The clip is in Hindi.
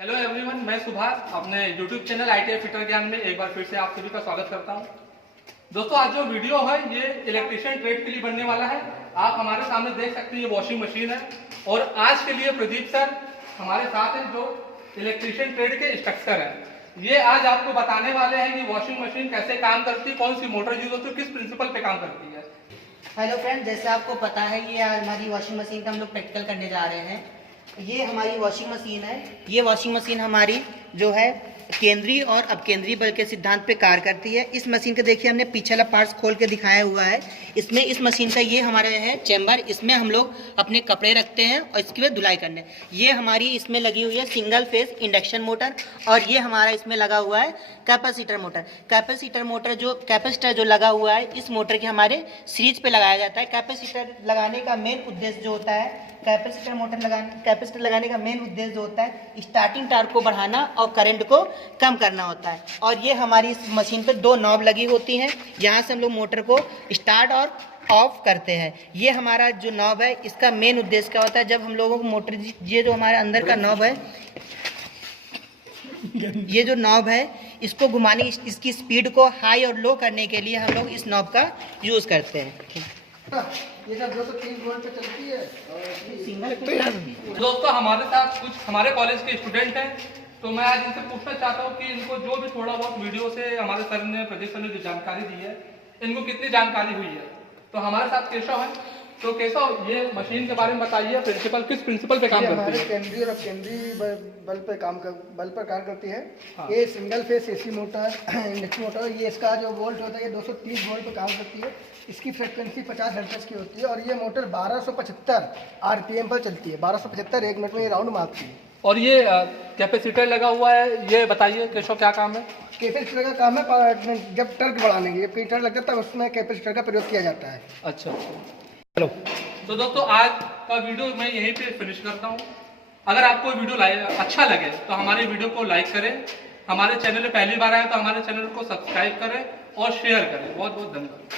हेलो एवरीवन, मैं सुभाष अपने यूट्यूब चैनल ITI फिटर ज्ञान में एक बार फिर से आप सभी का स्वागत करता हूं। दोस्तों, आज जो वीडियो है ये इलेक्ट्रिशियन ट्रेड के लिए बनने वाला है। आप हमारे सामने देख सकते हैं ये वॉशिंग मशीन है और आज के लिए प्रदीप सर हमारे साथ हैं जो इलेक्ट्रिशियन ट्रेड के इंस्ट्रक्टर है। ये आज आपको बताने वाले हैं कि वॉशिंग मशीन कैसे काम करती है, कौन सी मोटर यूज होती है, किस प्रिंसिपल पे काम करती है। हेलो फ्रेंड, जैसे आपको पता है ये आज हमारी वॉशिंग मशीन का हम लोग प्रैक्टिकल करने जा रहे हैं। ये हमारी वॉशिंग मशीन है। ये वॉशिंग मशीन हमारी जो है केंद्रीय और अपकेंद्रीय बल के सिद्धांत पे कार्य करती है। इस मशीन का देखिए हमने पीछे वाला पार्ट्स खोल के दिखाया हुआ है। इसमें इस मशीन का ये हमारा है चैम्बर, इसमें हम लोग अपने कपड़े रखते हैं और इसके बाद धुलाई करने। ये हमारी इसमें लगी हुई है सिंगल फेज इंडक्शन मोटर और ये हमारा इसमें लगा हुआ है कैपेसिटर मोटर। कैपेसिटर जो लगा हुआ है इस मोटर के हमारे सीरीज पे लगाया जाता है। कैपेसिटर लगाने का मेन उद्देश्य जो होता है कैपेसिटर लगाने का मेन उद्देश्य जो होता है स्टार्टिंग टॉर्क को बढ़ाना और करंट को कम करना होता है। और ये हमारी इस मशीन पर दो नॉब लगी होती हैं, यहाँ से हम लोग मोटर को स्टार्ट और ऑफ करते हैं। ये हमारा जो नॉब है इसका मेन उद्देश्य क्या होता है, जब हम लोगों को मोटर ये जो हमारे अंदर का नॉब है ये जो नॉब है इसको घुमाने इसकी स्पीड को हाई और लो करने के लिए हम लोग इस नॉब का यूज़ करते हैं। ये सब 203 वोल्ट पे चलती है और दोस्तों, हमारे साथ कुछ हमारे कॉलेज के स्टूडेंट हैं, तो मैं आज इनसे पूछना चाहता हूँ कि इनको जो भी थोड़ा बहुत वीडियो से हमारे सर ने प्रदीप सर ने जो जानकारी दी है इनको कितनी जानकारी हुई है। तो हमारे साथ केशव है। तो केशव, ये मशीन के बारे में बताइए, किस प्रिंसिपल पे काम करती हमारे है। केंद्रीय और अपकेंद्रीय बल पर कार्य करती है। हाँ। ये single phase AC motor induction motor, ये इसका जो वोल्ट होता है ये 230 वोल्ट पर काम करती है। इसकी फ्रिक्वेंसी 50 हर्ट्ज की होती है और ये मोटर 1275 RPM पर चलती है। 1275 1 मिनट में ये राउंड मारती है। और ये कैपेसिटर लगा हुआ है, ये बताइए केशव क्या काम है। कैपेसिटर का काम है जब टर्क बढ़ाने के, जब कहीं टर्क लग जाता है उसमें कैपेसिटर का प्रयोग किया जाता है। अच्छा, चलो। तो दोस्तों, आज का वीडियो मैं यहीं पे फिनिश करता हूँ। अगर आपको वीडियो अच्छा लगे तो हमारे वीडियो को लाइक करें, हमारे चैनल पे पहली बार आए तो हमारे चैनल को सब्सक्राइब करें और शेयर करें। बहुत बहुत धन्यवाद।